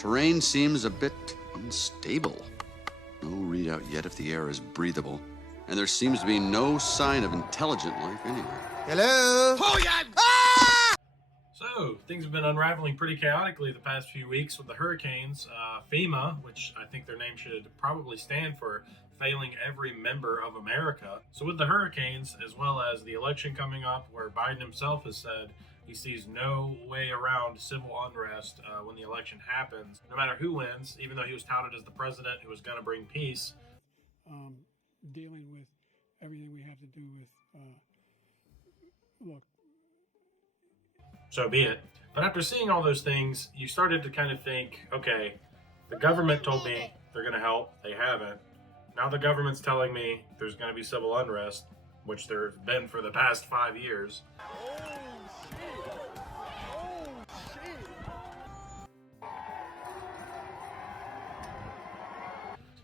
Terrain seems a bit unstable. No readout yet if the air is breathable. And there seems to be no sign of intelligent life anywhere. Hello? Oh, yeah! Ah! So, things have been unraveling pretty chaotically the past few weeks with the hurricanes. FEMA, which I think their name should probably stand for Failing Every Member of America. So with the hurricanes, as well as the election coming up, where Biden himself has said he sees no way around civil unrest when the election happens, no matter who wins, even though he was touted as the president who was going to bring peace. Dealing with everything we have to do with, look. So be it. But after seeing all those things, you started to kind of think, okay, the government told me they're going to help. They haven't. Now the government's telling me there's going to be civil unrest, which there's been for the past 5 years.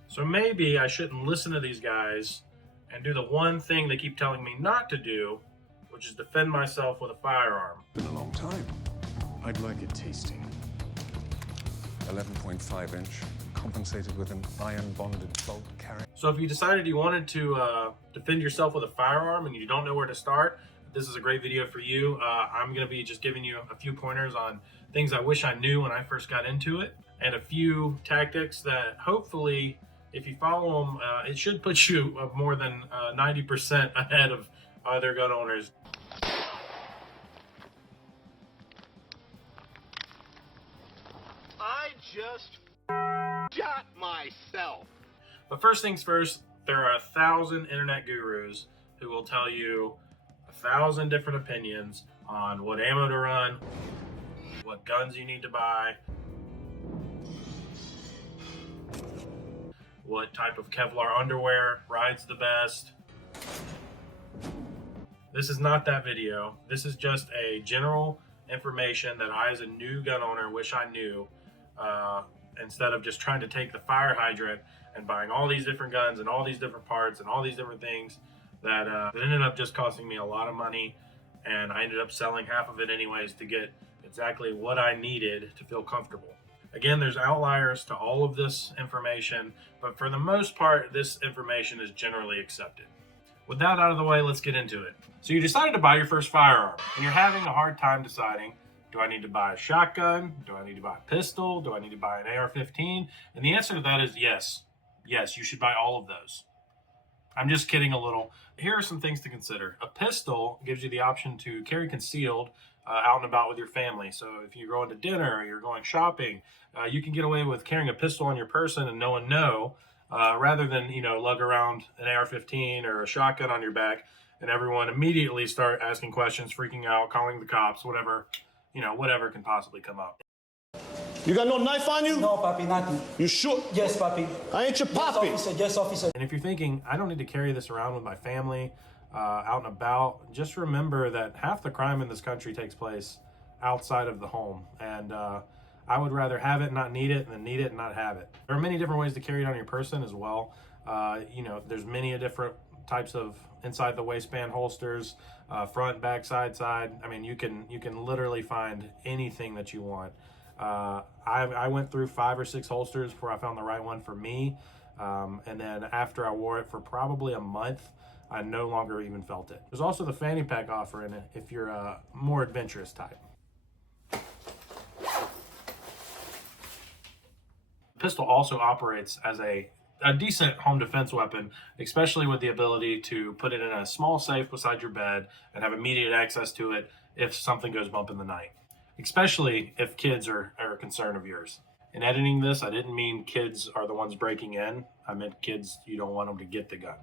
So maybe I shouldn't listen to these guys and do the one thing they keep telling me not to do, which is defend myself with a firearm. Been a long time. I'd like it tasty. 11.5 inch, compensated with an iron bonded bolt carrier. So if you decided you wanted to defend yourself with a firearm and you don't know where to start, this is a great video for you. I'm going to be just giving you a few pointers on things I wish I knew when I first got into it, and a few tactics that hopefully, if you follow them, it should put you more than 90% ahead of other gun owners. I just shot myself. But first things first, there are 1,000 internet gurus who will tell you 1,000 different opinions on what ammo to run, what guns you need to buy, what type of Kevlar underwear rides the best. This is not that video. This is just a general information that I, as a new gun owner, wish I knew, instead of just trying to take the fire hydrant and buying all these different guns and all these different parts and all these different things that ended up just costing me a lot of money, and I ended up selling half of it anyways to get exactly what I needed to feel comfortable. Again, there's outliers to all of this information, but for the most part, this information is generally accepted. With that out of the way, let's get into it. So you decided to buy your first firearm, and you're having a hard time deciding, do I need to buy a shotgun? Do I need to buy a pistol? Do I need to buy an AR-15? And the answer to that is yes. Yes, you should buy all of those. I'm just kidding a little. Here are some things to consider. A pistol gives you the option to carry concealed out and about with your family. So if you're going to dinner or you're going shopping, you can get away with carrying a pistol on your person and no one know, rather than, lug around an AR-15 or a shotgun on your back and everyone immediately start asking questions, freaking out, calling the cops, whatever can possibly come up. You got no knife on you? No, papi, nothing. You sure? Yes, papi. I ain't your papi. Yes, officer. Yes, officer. And if you're thinking, I don't need to carry this around with my family, out and about, just remember that half the crime in this country takes place outside of the home. And I would rather have it and not need it than need it and not have it. There are many different ways to carry it on your person as well. There's many different types of inside the waistband holsters, front, back, side. I mean, you can literally find anything that you want. I went through 5 or 6 holsters before I found the right one for me. And then after I wore it for probably a month, I no longer even felt it. There's also the fanny pack offer in it if you're a more adventurous type. The pistol also operates as a decent home defense weapon, especially with the ability to put it in a small safe beside your bed and have immediate access to it if something goes bump in the night, especially if kids are a concern of yours. In editing this, I didn't mean kids are the ones breaking in. I meant kids, you don't want them to get the gun.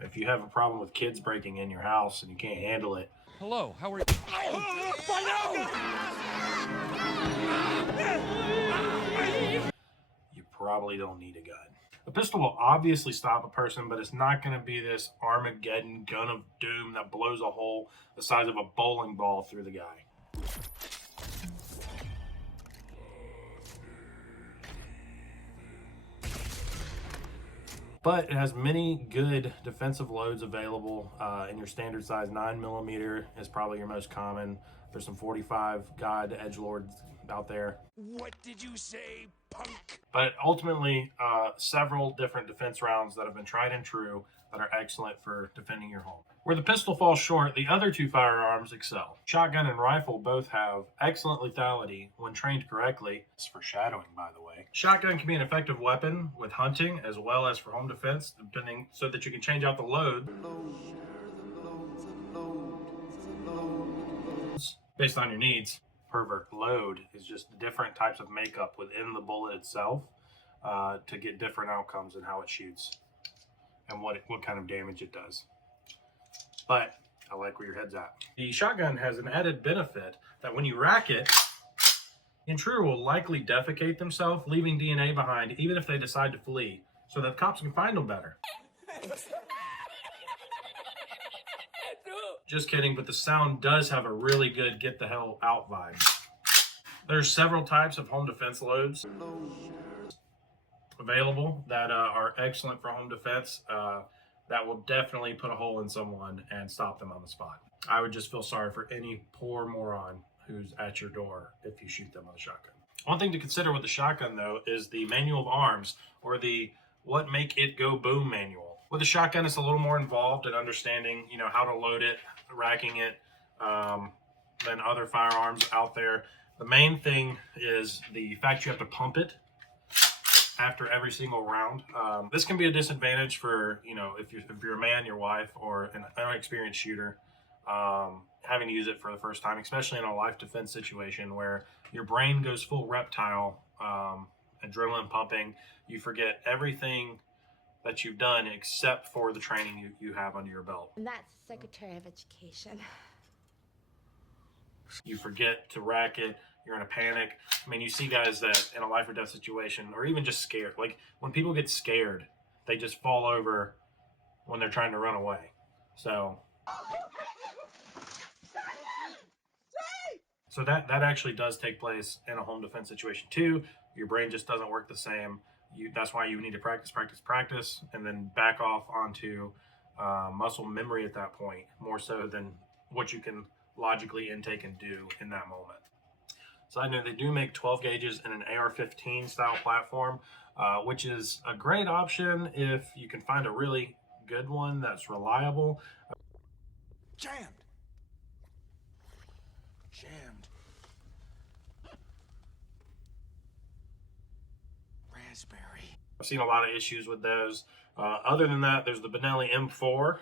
If you have a problem with kids breaking in your house and you can't handle it, hello, how are you? You probably don't need a gun. A pistol will obviously stop a person, but it's not going to be this Armageddon gun of doom that blows a hole the size of a bowling ball through the guy. But it has many good defensive loads available in your standard size. 9mm is probably your most common. There's some 45 God edgelord out there. What did you say, punk? But ultimately, several different defense rounds that have been tried and true that are excellent for defending your home. Where the pistol falls short, the other two firearms excel. Shotgun and rifle both have excellent lethality when trained correctly. It's foreshadowing, by the way. Shotgun can be an effective weapon with hunting as well as for home defense, depending so that you can change out the load based on your needs. Pervert load is just different types of makeup within the bullet itself to get different outcomes in how it shoots and what kind of damage it does. But I like where your head's at. The shotgun has an added benefit that when you rack it, the intruder will likely defecate themselves, leaving DNA behind even if they decide to flee, so that cops can find them better. Just kidding, but the sound does have a really good get the hell out vibe. There's several types of home defense loads available that are excellent for home defense. That will definitely put a hole in someone and stop them on the spot. I would just feel sorry for any poor moron who's at your door if you shoot them with a shotgun. One thing to consider with the shotgun, though, is the manual of arms, or the what make it go boom manual. With the shotgun, it's a little more involved in understanding, how to load it, racking it, than other firearms out there. The main thing is the fact you have to pump it after every single round. This can be a disadvantage for, if you're a man, your wife, or an unexperienced shooter, having to use it for the first time, especially in a life defense situation where your brain goes full reptile, adrenaline pumping. You forget everything that you've done except for the training you have under your belt. And that's Secretary of Education. You forget to rack it. You're in a panic. I mean, you see guys that in a life or death situation, or even just scared. Like when people get scared, they just fall over when they're trying to run away. So that actually does take place in a home defense situation too. Your brain just doesn't work the same. That's why you need to practice, and then back off onto muscle memory at that point, more so than what you can logically intake and do in that moment. So I know they do make 12 gauges in an AR-15 style platform, which is a great option if you can find a really good one that's reliable. Jammed. Raspberry. I've seen a lot of issues with those. Other than that, there's the Benelli M4.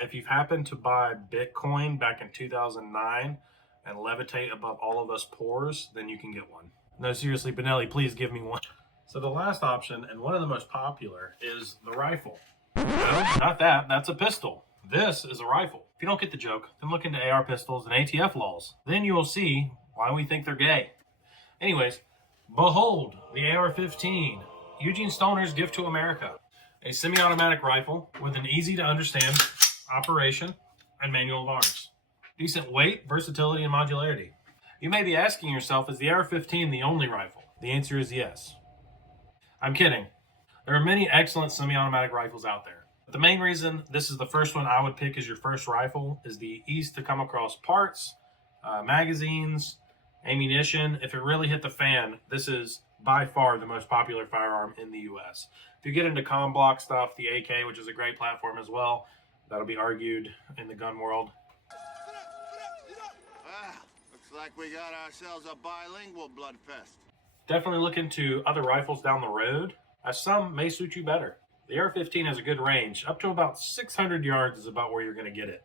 If you've happened to buy Bitcoin back in 2009 and levitate above all of us poors, then you can get one. No, seriously, Benelli, please give me one. So the last option, and one of the most popular, is the rifle. No, not that. That's a pistol. This is a rifle. If you don't get the joke, then look into AR pistols and ATF laws. Then you will see why we think they're gay. Anyways, behold the AR-15, Eugene Stoner's gift to America. A semi-automatic rifle with an easy-to-understand operation and manual of arms. Decent weight, versatility, and modularity. You may be asking yourself, is the AR-15 the only rifle? The answer is yes. I'm kidding. There are many excellent semi-automatic rifles out there. But the main reason this is the first one I would pick as your first rifle is the ease to come across parts, magazines, ammunition. If it really hit the fan, this is by far the most popular firearm in the U.S. If you get into comm block stuff, the AK, which is a great platform as well, that'll be argued in the gun world. Looks like we got ourselves a bilingual bloodfest. Definitely look into other rifles down the road, as some may suit you better. The AR-15 has a good range. Up to about 600 yards is about where you're going to get it.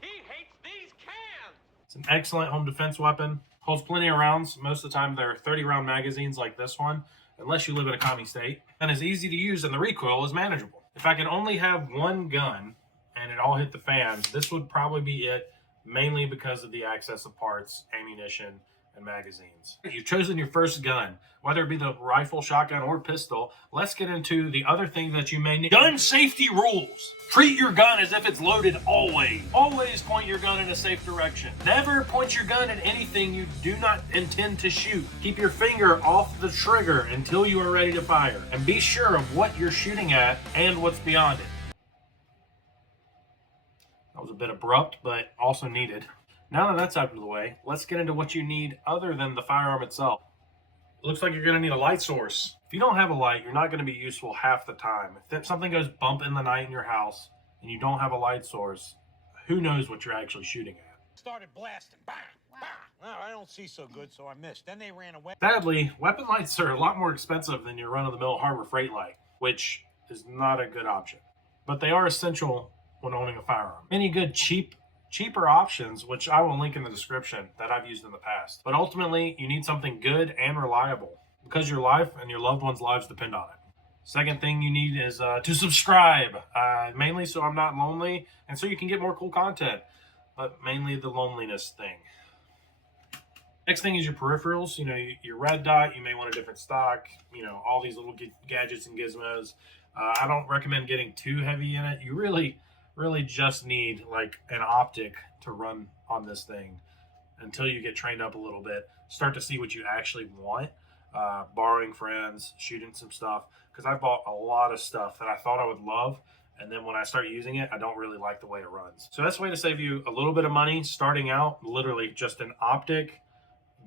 He hates these cans! It's an excellent home defense weapon. Holds plenty of rounds. Most of the time they're 30-round magazines like this one, unless you live in a commie state. And is easy to use, and the recoil is manageable. If I can only have one gun and it all hit the fan, this would probably be it, mainly because of the access of parts, ammunition, and magazines. You've chosen your first gun, whether it be the rifle, shotgun, or pistol. Let's get into the other things that you may need. Gun safety rules. Treat your gun as if it's loaded always. Always point your gun in a safe direction. Never point your gun at anything you do not intend to shoot. Keep your finger off the trigger until you are ready to fire. And be sure of what you're shooting at and what's beyond it. That was a bit abrupt, but also needed. Now that that's out of the way, let's get into what you need other than the firearm itself. It looks like you're going to need a light source. If you don't have a light, you're not going to be useful half the time. If something goes bump in the night in your house and you don't have a light source, who knows what you're actually shooting at. Started blasting. Bang! Bang! Well, I don't see so good, so I missed. Then they ran away. Sadly, weapon lights are a lot more expensive than your run-of-the-mill Harbor Freight light, which is not a good option. But they are essential when owning a firearm. Many good cheaper options, which I will link in the description, that I've used in the past. But ultimately, you need something good and reliable because your life and your loved ones' lives depend on it. Second thing you need is to subscribe, mainly so I'm not lonely and so you can get more cool content, but mainly the loneliness thing. Next thing is your peripherals. You know, your red dot, you may want a different stock, you know, all these little gadgets and gizmos. I don't recommend getting too heavy in it. You really just need like an optic to run on this thing until you get trained up a little bit, start to see what you actually want, borrowing friends, shooting some stuff, because I bought a lot of stuff that I thought I would love, and then when I start using it, I don't really like the way it runs. So that's a way to save you a little bit of money starting out, literally just an optic.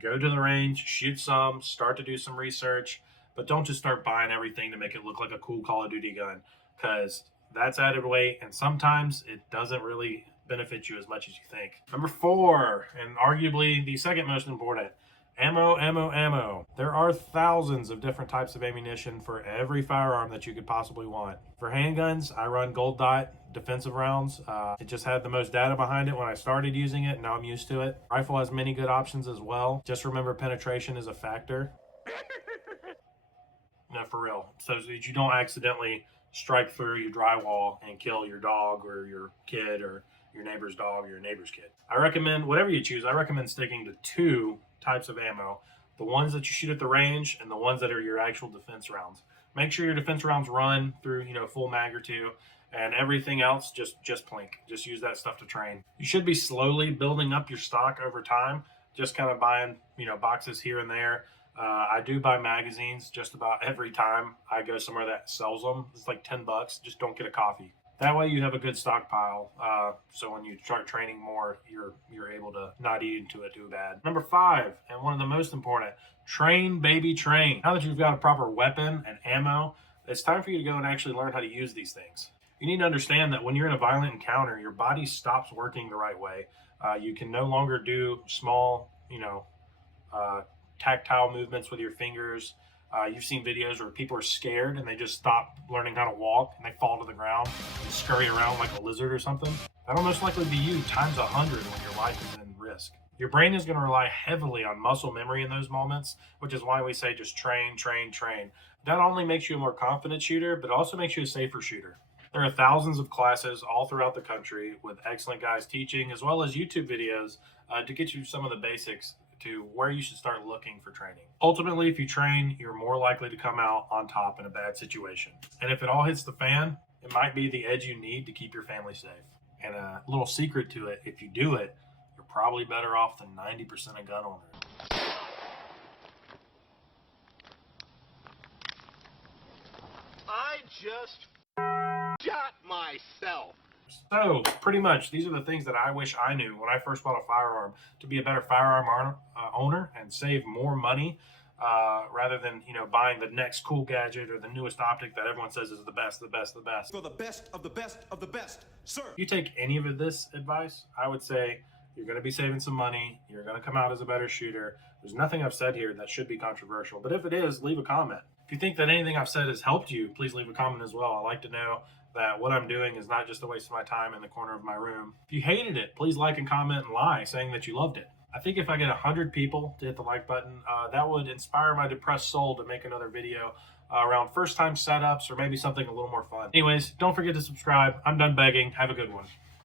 Go to the range, shoot some, start to do some research, but don't just start buying everything to make it look like a cool Call of Duty gun, because that's added weight, and sometimes it doesn't really benefit you as much as you think. Number 4, and arguably the second most important, ammo. There are thousands of different types of ammunition for every firearm that you could possibly want. For handguns, I run Gold Dot defensive rounds. It just had the most data behind it when I started using it. Now I'm used to it. Rifle has many good options as well. Just remember, penetration is a factor. No, for real. So that you don't accidentally strike through your drywall and kill your dog or your kid or your neighbor's dog or your neighbor's kid. I recommend, whatever you choose, I recommend sticking to 2 types of ammo. The ones that you shoot at the range and the ones that are your actual defense rounds. Make sure your defense rounds run through, you know, full mag or 2, and everything else just plink. Just use that stuff to train. You should be slowly building up your stock over time, just kind of buying, you know, boxes here and there. I do buy magazines just about every time I go somewhere that sells them. It's like $10. Just don't get a coffee. That way you have a good stockpile. So when you start training more, you're able to not eat into it too bad. Number 5, and one of the most important, train, baby, train. Now that you've got a proper weapon and ammo, it's time for you to go and actually learn how to use these things. You need to understand that when you're in a violent encounter, your body stops working the right way. You can no longer do small, you know, tactile movements with your fingers. You've seen videos where people are scared and they just stop learning how to walk and they fall to the ground and scurry around like a lizard or something. That'll most likely be you times 100 when your life is in risk. Your brain is going to rely heavily on muscle memory in those moments, which is why we say just train. That only makes you a more confident shooter, but also makes you a safer shooter. There are thousands of classes all throughout the country with excellent guys teaching, as well as YouTube videos to get you some of the basics to where you should start looking for training. Ultimately, if you train, you're more likely to come out on top in a bad situation. And if it all hits the fan, it might be the edge you need to keep your family safe. And a little secret to it, if you do it, you're probably better off than 90% of gun owners. I just shot myself. So, pretty much, these are the things that I wish I knew when I first bought a firearm to be a better firearm owner and save more money rather than, you know, buying the next cool gadget or the newest optic that everyone says is the best. For the best of the best of the best, sir. If you take any of this advice, I would say you're going to be saving some money. You're going to come out as a better shooter. There's nothing I've said here that should be controversial, but if it is, leave a comment. If you think that anything I've said has helped you, please leave a comment as well. I like to know that what I'm doing is not just a waste of my time in the corner of my room. If you hated it, please like and comment and lie saying that you loved it. I think if I get 100 people to hit the like button, that would inspire my depressed soul to make another video around first time setups or maybe something a little more fun. Anyways, don't forget to subscribe. I'm done begging. Have a good one.